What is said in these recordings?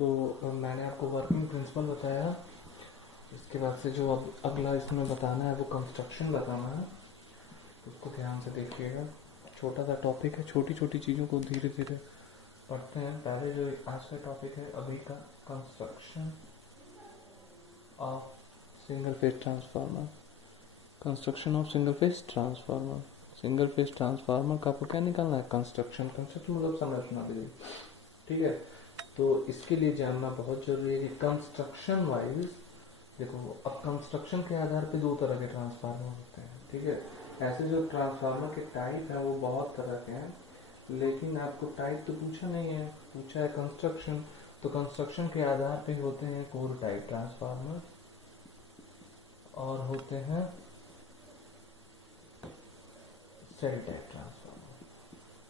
तो मैंने आपको वर्किंग प्रिंसिपल बताया। इसके बाद से जो अब अगला इसमें बताना है वो कंस्ट्रक्शन बताना है, तो उसको ध्यान से देखिएगा। छोटा सा टॉपिक है, छोटी छोटी चीज़ों को धीरे धीरे पढ़ते हैं। पहले जो आज का टॉपिक है अभी का, construction of single phase transformer. Construction of single phase transformer. Single phase transformer का आपको क्या निकालना है? कंस्ट्रक्शन। कंस्ट्रक्शन मतलब संरचना के लिए, ठीक है। तो इसके लिए जानना बहुत जरूरी है कि कंस्ट्रक्शन वाइज देखो, अब कंस्ट्रक्शन के आधार पे दो तरह के ट्रांसफार्मर होते हैं, ठीक है। ऐसे जो ट्रांसफार्मर के टाइप है वो बहुत तरह के हैं, लेकिन आपको टाइप तो पूछा नहीं है, पूछा है कंस्ट्रक्शन। तो कंस्ट्रक्शन के आधार पे होते हैं कोर टाइप ट्रांसफार्मर और होते हैं सेल टाइप ट्रांसफार्मर।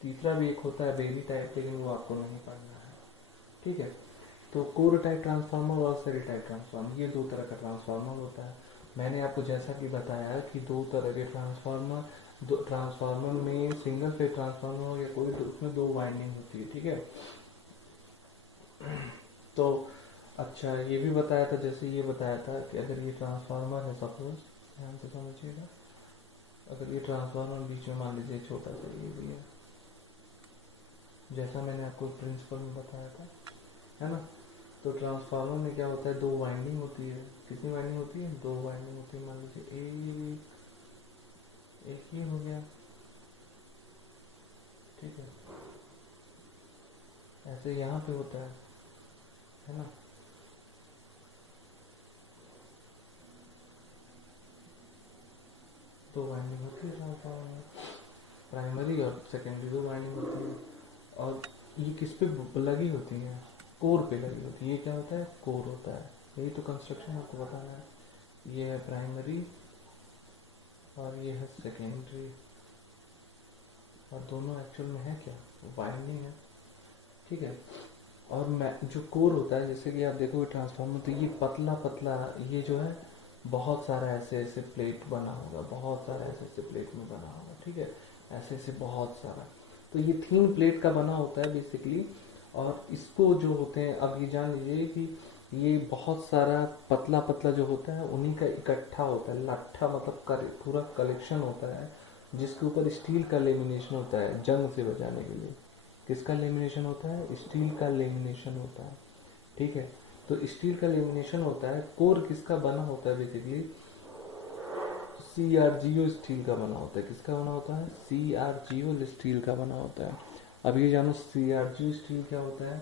तीसरा भी एक होता है बेबी टाइप, लेकिन वो आपको नहीं पढ़ना है, ठीक है। तो कोर टाइप ट्रांसफार्मर और सेल टाइप ट्रांसफार्मर, ये दो तरह का ट्रांसफार्मर होता है। मैंने आपको जैसा कि बताया कि दो तरह के ट्रांसफार्मर, दो ट्रांसफार्मर में सिंगल फेज ट्रांसफार्मर हो या कोई, तो उसमें दो वाइंडिंग होती है, ठीक है। तो अच्छा, ये भी बताया था, जैसे ये बताया था कि अगर ये ट्रांसफार्मर है, सपोज ध्यान से समझिएगा, अगर ये ट्रांसफार्मर बीच में मान लीजिए छोटा सा ये भी है, जैसा मैंने आपको प्रिंसिपल में बताया था, है ना। तो ट्रांसफार्मर में क्या होता है, दो वाइंडिंग होती है। कितनी वाइंडिंग होती है? दो वाइंडिंग होती है। मान लीजिए एक ही हो गया, ठीक है। ऐसे यहाँ पे होता है ना। दो वाइंडिंग होती है ट्रांसफार्मर में, प्राइमरी और सेकेंडरी, दो वाइंडिंग होती है। और ये किस पे लगी होती है? कोर पे लगी होती है। ये क्या होता है? कोर होता है। यही तो कंस्ट्रक्शन आपको बताना है। ये है प्राइमरी और ये है सेकेंडरी, और दोनों एक्चुअल में है क्या? वाइंडिंग है, ठीक है। और जो कोर होता है, जैसे कि आप देखोगे ट्रांसफार्मर, तो ये पतला पतला, ये जो है बहुत सारा ऐसे ऐसे प्लेट बना होगा, बहुत सारा ऐसे ऐसे प्लेट में बना होगा, ठीक है। ऐसे ऐसे बहुत सारा, तो ये थीन प्लेट का बना होता है बेसिकली। और इसको जो होते हैं, अब ये जान लीजिए कि ये बहुत सारा पतला पतला जो होता है उन्हीं का इकट्ठा होता है, लट्ठा मतलब पूरा कलेक्शन होता है, जिसके ऊपर स्टील का लेमिनेशन होता है जंग से बचाने के लिए। किसका लेमिनेशन होता है? स्टील का लेमिनेशन होता है, ठीक है। तो स्टील का लेमिनेशन होता है। कोर किसका बना होता है? बेसिकली CRGO स्टील का बना होता है। किसका बना होता है? CRGO स्टील का बना होता है। अब ये जानो CRGO स्टील क्या होता है।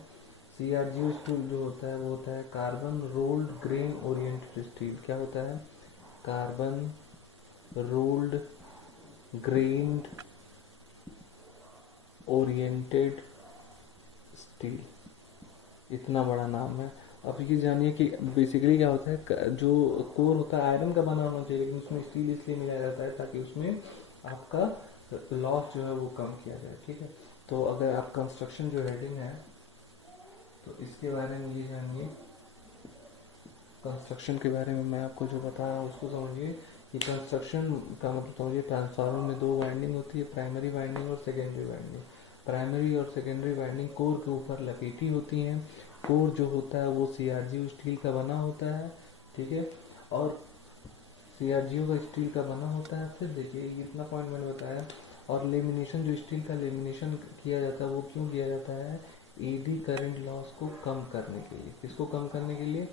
CRGO स्टील जो होता है वो होता है carbon rolled grain oriented steel. क्या होता है? Carbon rolled grand oriented steel, इतना बड़ा नाम है। अब ये जानिए कि बेसिकली क्या होता है, जो कोर होता है आयरन का बना होना चाहिए, लेकिन उसमें स्टील इसलिए मिलाया जाता है ताकि उसमें आपका लॉस जो है वो कम किया जाए, ठीक है। तो अगर आप कंस्ट्रक्शन जो हेडिंग है, तो इसके बारे में ये जानिए, कंस्ट्रक्शन के बारे में मैं आपको जो बता रहा हूँ उसको समझिए कि कंस्ट्रक्शन का मतलब समझिए, ट्रांसफार्मर में दो वाइंडिंग होती है, प्राइमरी वाइंडिंग और सेकेंडरी वाइंडिंग। प्राइमरी और सेकेंडरी वाइंडिंग कोर के ऊपर लपेटी होती हैं। कोर जो होता है वो CRGO स्टील का बना होता है, ठीक है। और CRGO का स्टील का बना होता है। फिर देखिए ये इतना पॉइंट मैंने बताया। और लेमिनेशन, जो स्टील का लेमिनेशन किया जाता है वो क्यों किया जाता है? एडी करंट लॉस को कम करने के लिए। किसको कम करने के लिए?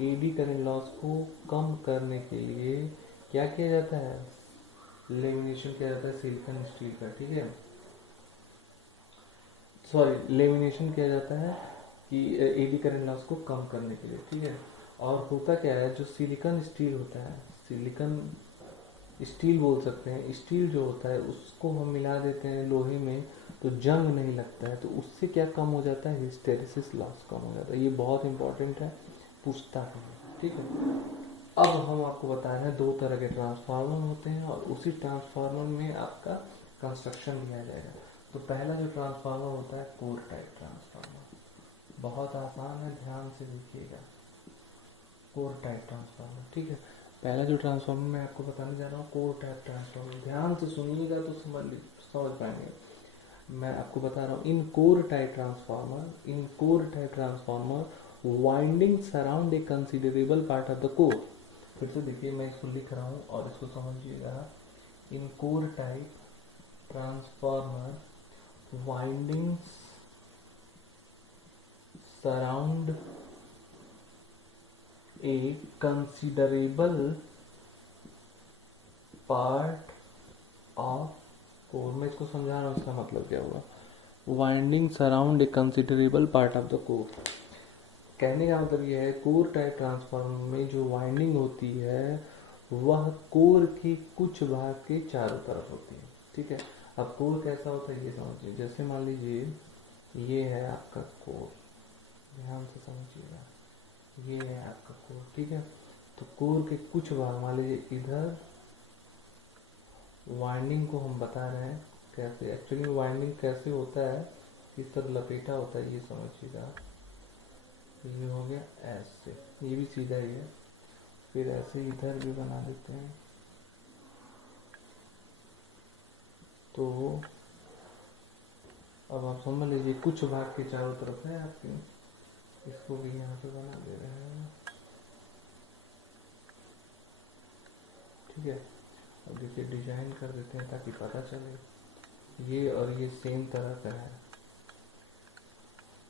एडी करंट लॉस को कम करने के लिए क्या किया जाता है? लेमिनेशन किया जाता है सिलिकॉन स्टील का, ठीक है। सॉरी, लेमिनेशन किया जाता है कि एडी करंट लॉस को कम करने के लिए, ठीक है। और होता क्या है, जो सिलिकॉन स्टील होता है, सिलिकॉन स्टील बोल सकते हैं, स्टील जो होता है उसको हम मिला देते हैं लोहे में, तो जंग नहीं लगता है। तो उससे क्या कम हो जाता है? हिस्टेरिसिस लॉस कम हो जाता है। ये बहुत इंपॉर्टेंट है, पूछता है, ठीक है। अब हम आपको बता रहे हैं दो तरह के ट्रांसफार्मर होते हैं, और उसी ट्रांसफार्मर में आपका कंस्ट्रक्शन दिया जाएगा। तो पहला जो ट्रांसफार्मर होता है कोर टाइप ट्रांसफार्मर, बहुत आसान है, ध्यान से देखिएगा। कोर टाइप ट्रांसफार्मर, ठीक है। पहला जो ट्रांसफार्मर मैं आपको बताने जा रहा हूँ कोर टाइप ट्रांसफार्मर, ध्यान से सुनिएगा तो समझ पाएंगे। मैं आपको बता रहा हूँ in core type transformer winding surround a considerable part of the core. फिर से देखिए, मैं इसको लिख रहा हूँ और इसको समझिएगा। In core type transformer windings surround a considerable part of core. मैं इसको समझा रहा हूँ, इसका मतलब क्या हुआ। Winding surround a considerable part of the core, कहने का मतलब यह है कोर टाइप ट्रांसफार्मर में जो वाइंडिंग होती है वह कोर के कुछ भाग के चारों तरफ होती है। ठीक है, अब कोर कैसा होता है ये समझिए। जैसे मान लीजिए ये है आपका कोर, ध्यान से समझिएगा, ये है आपका कोर। ठीक है, तो कोर के कुछ भाग, मान लीजिए इधर वाइंडिंग को हम बता रहे हैं कैसे। एक्चुअली वाइंडिंग कैसे होता है, किस तरह लपेटा होता है ये समझिएगा। ये हो गया ऐसे, ये भी सीधा ही है। फिर ऐसे इधर भी बना देते हैं। तो अब आप समझ लीजिए कुछ भाग के चारों तरफ है आपके, इसको भी यहाँ पे बना दे रहे हैं। ठीक है, अब देखिए डिजाइन कर देते हैं ताकि पता चले। ये और ये सेम तरह का है,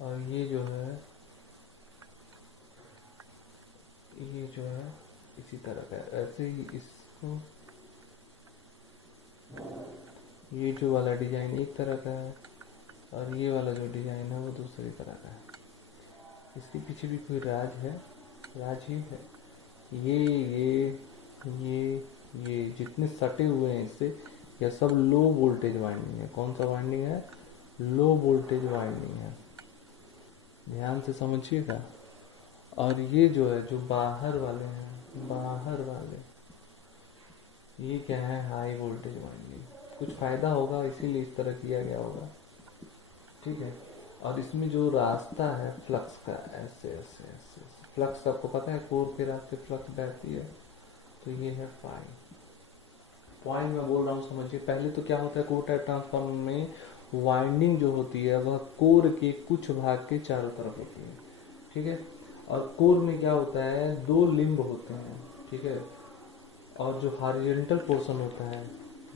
और ये जो है इसी तरह का है। ऐसे ही इसको, ये जो वाला डिजाइन एक तरह का है और ये वाला जो डिजाइन है वो दूसरी तरह का है। इसके पीछे भी कोई राज है, राज ही है। ये जितने सटे हुए हैं इससे, यह सब लो वोल्टेज वाइंडिंग है। कौन सा वाइंडिंग है? लो वोल्टेज वाइंडिंग है, ध्यान से समझिएगा। और ये जो है, जो बाहर वाले हैं, बाहर वाले, ये क्या है? High voltage winding. कुछ फायदा होगा इसीलिए इस तरह किया गया होगा। ठीक है, और इसमें जो रास्ता है फ्लक्स का, ऐसे ऐसे ऐसे फ्लक्स, आपको पता है कोर के रास्ते फ्लक्स बहती है, तो ये है फाई। पॉइंट मैं बोल रहा हूँ समझिए। पहले तो क्या होता है, कोर टाइप ट्रांसफार्मर में वाइंडिंग जो होती है वह कोर के कुछ भाग के चारों तरफ होती है। ठीक है, और कोर में क्या होता है, दो लिम्ब होते हैं। ठीक है, और जो हॉरिजॉन्टल पोर्शन होता है,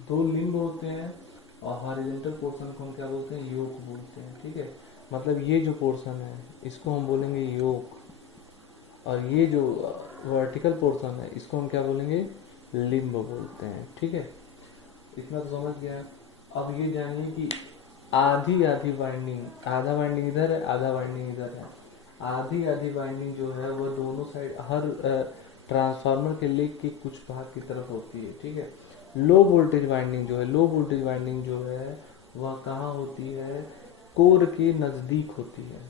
दो लिम्ब होते हैं, और हॉरिजॉन्टल पोर्शन को हम क्या बोलते हैं? योक बोलते हैं। ठीक है, मतलब ये जो पोर्शन है इसको हम बोलेंगे योक, और ये जो वर्टिकल पोर्शन है इसको हम क्या बोलेंगे? लिम्ब बोलते हैं। ठीक है, इतना तो समझ गया। अब ये जानिए कि आधी आधी वाइंडिंग, आधा वाइंडिंग इधर है, आधा वाइंडिंग इधर है। आधी आधी वाइंडिंग जो है वह दोनों साइड, हर ट्रांसफार्मर के लेग के कुछ भाग की तरफ होती है। ठीक है, लो वोल्टेज वाइंडिंग जो है, लो वोल्टेज वाइंडिंग जो है वह कहाँ होती है? कोर के नज़दीक होती है।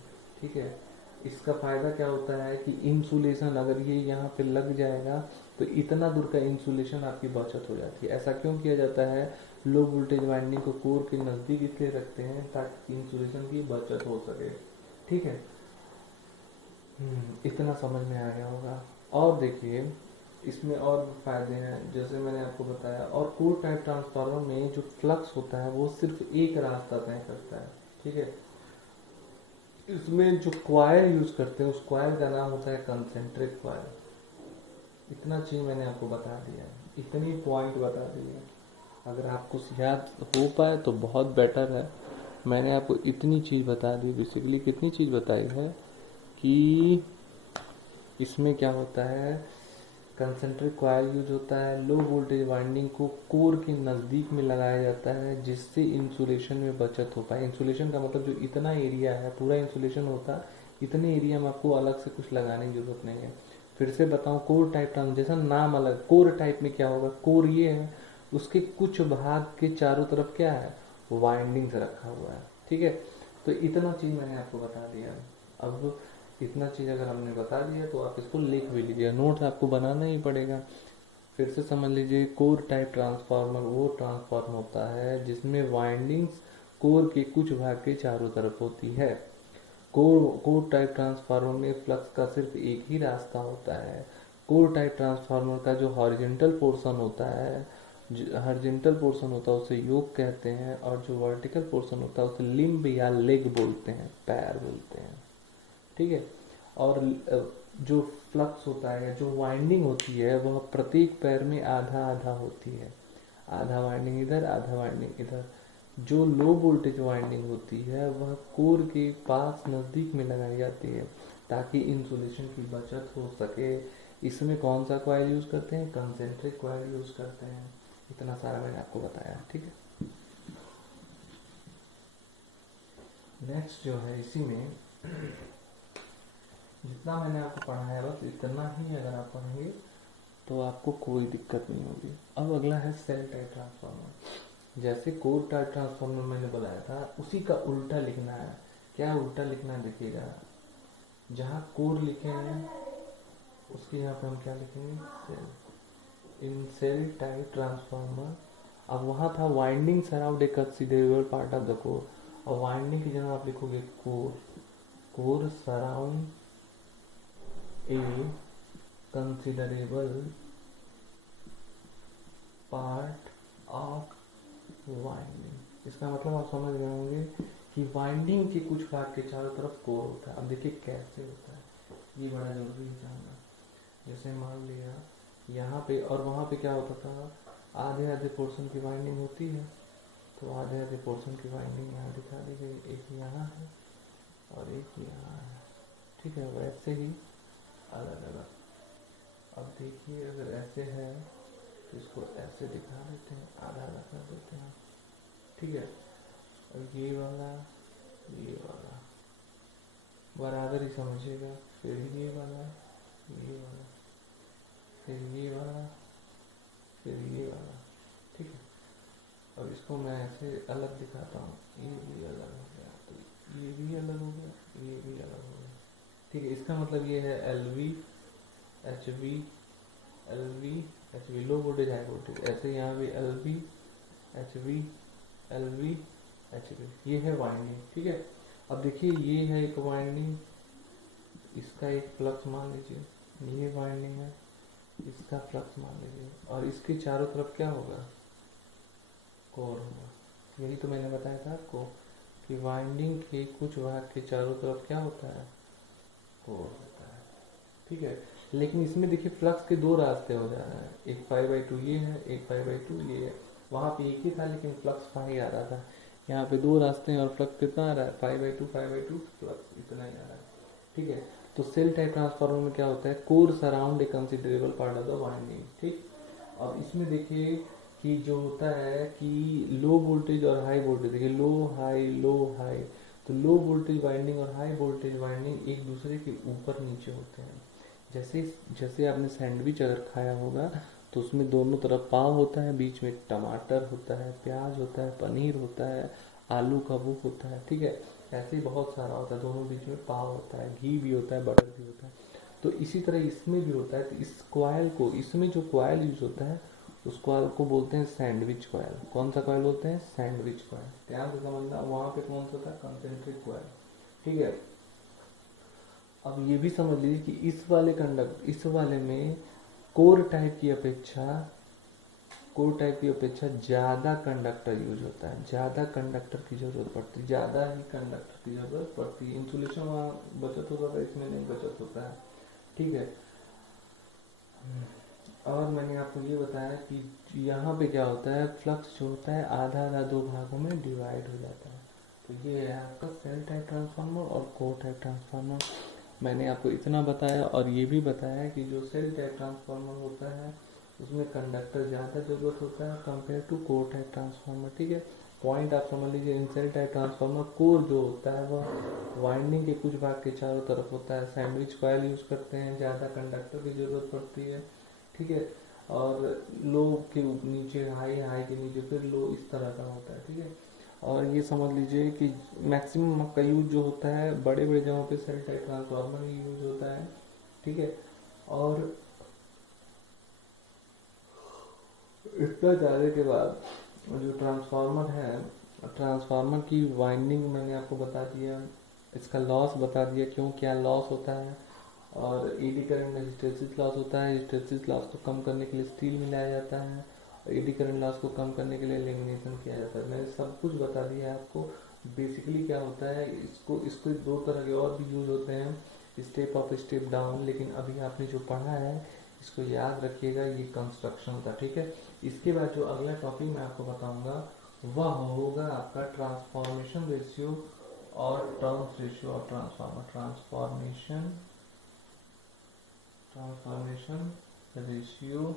ठीक है, इसका फायदा क्या होता है कि इंसुलेशन, अगर ये यहाँ पे लग जाएगा तो इतना दूर का इंसुलेशन आपकी बचत हो जाती है। ऐसा क्यों किया जाता है? लो वोल्टेज वाइंडिंग को कोर के नज़दीक इसलिए रखते हैं ताकि इंसुलेशन की बचत हो सके। ठीक है, इतना समझ में आ गया होगा। और देखिए इसमें और फायदे हैं, जैसे मैंने आपको बताया। और कोर टाइप ट्रांसफार्मर में जो फ्लक्स होता है वो सिर्फ एक रास्ता तय करता है। ठीक है, इसमें जो क्वाइल यूज करते हैं उस क्वाइल का नाम होता है कंसेंट्रिक क्वाइल। इतना चीज मैंने आपको बता दिया है, इतनी पॉइंट बता दी है। अगर आपको याद हो पाए तो बहुत बेटर है। मैंने आपको इतनी चीज बता दी। बेसिकली कितनी चीज बताई है कि इसमें क्या होता है, कंसेंट्रिक कॉइल यूज होता है, लो वोल्टेज वाइंडिंग को कोर के नज़दीक में लगाया जाता है जिससे इंसुलेशन में बचत हो पाए। इंसुलेशन का मतलब जो इतना एरिया है पूरा इंसुलेशन होता है, इतने एरिया में आपको अलग से कुछ लगाने की जरूरत नहीं है। फिर से बताऊं, कोर टाइप ट्रांसजेशन नाम अलग। कोर टाइप में क्या होगा, कोर ये है, उसके कुछ भाग के चारों तरफ क्या है? वाइंडिंग से रखा हुआ है। ठीक है, तो इतना चीज मैंने आपको बता दिया। अब इतना चीज़ अगर हमने बता दिया तो आप इसको लिख भी लीजिए, नोट्स आपको बनाना ही पड़ेगा। फिर से समझ लीजिए, कोर टाइप ट्रांसफार्मर वो ट्रांसफार्मर होता है जिसमें वाइंडिंग्स कोर के कुछ भाग के चारों तरफ होती है। कोर टाइप ट्रांसफार्मर में फ्लक्स का सिर्फ एक ही रास्ता होता है। कोर टाइप ट्रांसफार्मर का जो हॉरिजॉन्टल पोर्शन होता है, हॉरिजॉन्टल पोर्शन होता है उसे योक कहते हैं, और जो वर्टिकल पोर्शन होता है उसे लिम्ब या लेग बोलते हैं, पैर बोलते हैं। ठीक है, और जो फ्लक्स होता है या जो वाइंडिंग होती है वह प्रत्येक पैर में आधा आधा होती है, आधा वाइंडिंग इधर आधा वाइंडिंग इधर। जो लो वोल्टेज वाइंडिंग होती है वह कोर के पास नज़दीक में लगाई जाती है ताकि इंसुलेशन की बचत हो सके। इसमें कौन सा कॉइल यूज़ करते हैं? कंसेंट्रिक कॉइल यूज़ करते हैं। इतना सारा मैंने आपको बताया, ठीक है। नेक्स्ट जो है, इसी में जितना मैंने आपको पढ़ाया बस इतना ही अगर आप पढ़ेंगे तो आपको कोई दिक्कत नहीं होगी। अब अगला है सेल टाइप ट्रांसफार्मर। जैसे कोर टाइप ट्रांसफार्मर मैंने बताया था, उसी का उल्टा लिखना है। क्या उल्टा लिखना है देखिएगा, जहाँ कोर लिखे हैं उसके यहाँ पे हम क्या लिखेंगे? सेल। इन सेल टाइप ट्रांसफार्मर, अब वहाँ था winding surround A considerable part of the core, और वाइंडिंग की जगह आप लिखोगे core. Core surround A considerable part of winding. इसका मतलब आप समझ गए होंगे कि वाइंडिंग के कुछ भाग के चारों तरफ कोर होता है। अब देखिए कैसे होता है, ये बड़ा जरूरी है जानना। जैसे मान लिया यहाँ पे और वहाँ पे क्या होता था, आधे आधे पोर्शन की वाइंडिंग होती है, तो आधे आधे पोर्शन की वाइंडिंग यहाँ दिखा दी गई, एक यहाँ है और एक यहाँ है, ठीक है। वैसे ही अलग अलग। अब देखिए अगर ऐसे है तो इसको ऐसे दिखा देते हैं, आधा आधा कर देते हैं, ठीक है। और ये वाला बराबर ही समझिएगा, फिर ये वाला, फिर ये वाला, फिर ये वाला, ठीक है। अब इसको मैं ऐसे अलग दिखाता हूँ, ये भी अलग हो गया, तो ये भी अलग हो गया, ये भी अलग हो गया, ठीक है। इसका मतलब ये है LV HV LV HV, low voltage high voltage. ऐसे यहाँ भी LV HV LV HV, ये है वाइंडिंग, ठीक है। अब देखिए ये है एक वाइंडिंग, इसका एक फ्लक्स मान लीजिए, ये वाइंडिंग है, इसका फ्लक्स मान लीजिए, और इसके चारों तरफ क्या होगा? कोर होगा। यही तो मैंने बताया था आपको कि वाइंडिंग के कुछ भाग के चारों तरफ क्या होता है? कोर होता है, ठीक है। लेकिन इसमें देखिए फ्लक्स के दो रास्ते हो जा रहे हैं, एक 5/2 ये है, एक 5/2 ये है। वहाँ पे एक ही था लेकिन फ्लक्स 5 आ रहा था, यहाँ पे दो रास्ते हैं और फ्लक्स कितना आ रहा है? 5/2 फ्लक्स इतना ही आ रहा है, ठीक है। तो सेल टाइप ट्रांसफार्मर में क्या होता है? Core surround a considerable part of the winding, ठीक। अब इसमें देखिए कि जो होता है कि लो वोल्टेज और हाई वोल्टेज, देखिए लो हाई, तो लो वोल्टेज वाइंडिंग और हाई वोल्टेज वाइंडिंग एक दूसरे के ऊपर नीचे होते हैं। जैसे जैसे आपने सैंडविच अगर खाया होगा तो उसमें दोनों तरफ पाव होता है, बीच में टमाटर होता है, प्याज होता है, पनीर होता है, आलू का वो होता है, ठीक है। ऐसे ही बहुत सारा होता है, दोनों बीच में पाव होता है, घी भी होता है, बटर भी होता है। तो इसी तरह इसमें भी होता है। तो इस कॉयल को, इसमें जो कॉयल यूज होता है उस कॉयल को बोलते हैं सैंडविच कॉयल। कौन सा कॉयल बोलते हैं? Sandwich coil. ध्यान से समझना, वहाँ पे कौन सा था? कंसेंट्रिक कॉयल, ठीक है। अब ये भी समझ लीजिए कि इस वाले में कोर टाइप की अपेक्षा ज़्यादा कंडक्टर यूज होता है, ज़्यादा कंडक्टर की ज़रूरत पड़ती है, ज़्यादा ही कंडक्टर की ज़रूरत पड़ती है। इंसुलेशन वहाँ बचत होता है, इसमें नहीं बचत होता है, ठीक है। और मैंने आपको ये बताया कि यहाँ पे क्या होता है, फ्लक्स जो होता है आधा आधा दो भागों में डिवाइड हो जाता है। तो ये है आपका सेल टाइप ट्रांसफार्मर और कोर टाइप ट्रांसफार्मर। मैंने आपको इतना बताया और ये भी बताया कि जो सेल टाइप ट्रांसफार्मर होता है उसमें कंडक्टर ज़्यादा ज़रूरत होता है compare to core type transformer, ठीक है। पॉइंट आप समझ लीजिए, in shell type transformer core जो होता है वह वाइंडिंग के कुछ भाग के चारों तरफ होता है। सैंडविच कॉयल यूज़ करते हैं, ज़्यादा कंडक्टर की ज़रूरत पड़ती है, ठीक है। और लो के नीचे हाई के नीचे फिर लो, इस तरह का होता है, ठीक है। और ये समझ लीजिए कि मैक्सिमम का यूज जो होता है बड़े बड़े जगहों पे सेल टाइप ट्रांसफार्मर ही यूज होता है, ठीक है। और इतना जाने के बाद जो ट्रांसफार्मर है, ट्रांसफार्मर की वाइंडिंग मैंने आपको बता दिया, इसका लॉस बता दिया क्यों क्या लॉस होता है, और एडी करंट में हिस्टैरिसीस लॉस होता है। हिस्टैरिसीस लॉस को कम करने के लिए स्टील मिलाया जाता है, और एडी करंट लॉस को कम करने के लिए लेमिनेशन किया जाता है। मैंने सब कुछ बता दिया है आपको। बेसिकली क्या होता है, इसको दो तरह के और भी यूज होते हैं। स्टेप अप स्टेप डाउन, लेकिन अभी आपने जो पढ़ा है इसको याद रखिएगा, ये कंस्ट्रक्शन था, ठीक है। इसके बाद जो अगला टॉपिक मैं आपको बताऊंगा वह होगा आपका ट्रांसफॉर्मेशन रेशियो और टर्म्स रेशियो और ट्रांसफॉर्मेशन रेशियो,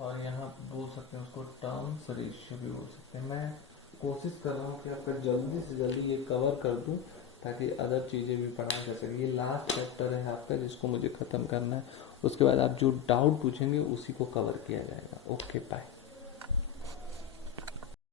और यहाँ बोल सकते हैं उसको टर्म्स रेशियो भी बोल सकते हैं। मैं कोशिश कर रहा हूँ कि आपका जल्दी से जल्दी ये कवर कर दूँ ताकि अदर चीज़ें भी पढ़ा जा सके। ये लास्ट चैप्टर है आपका जिसको मुझे ख़त्म करना है, उसके बाद आप जो डाउट पूछेंगे उसी को कवर किया जाएगा। Okay bye.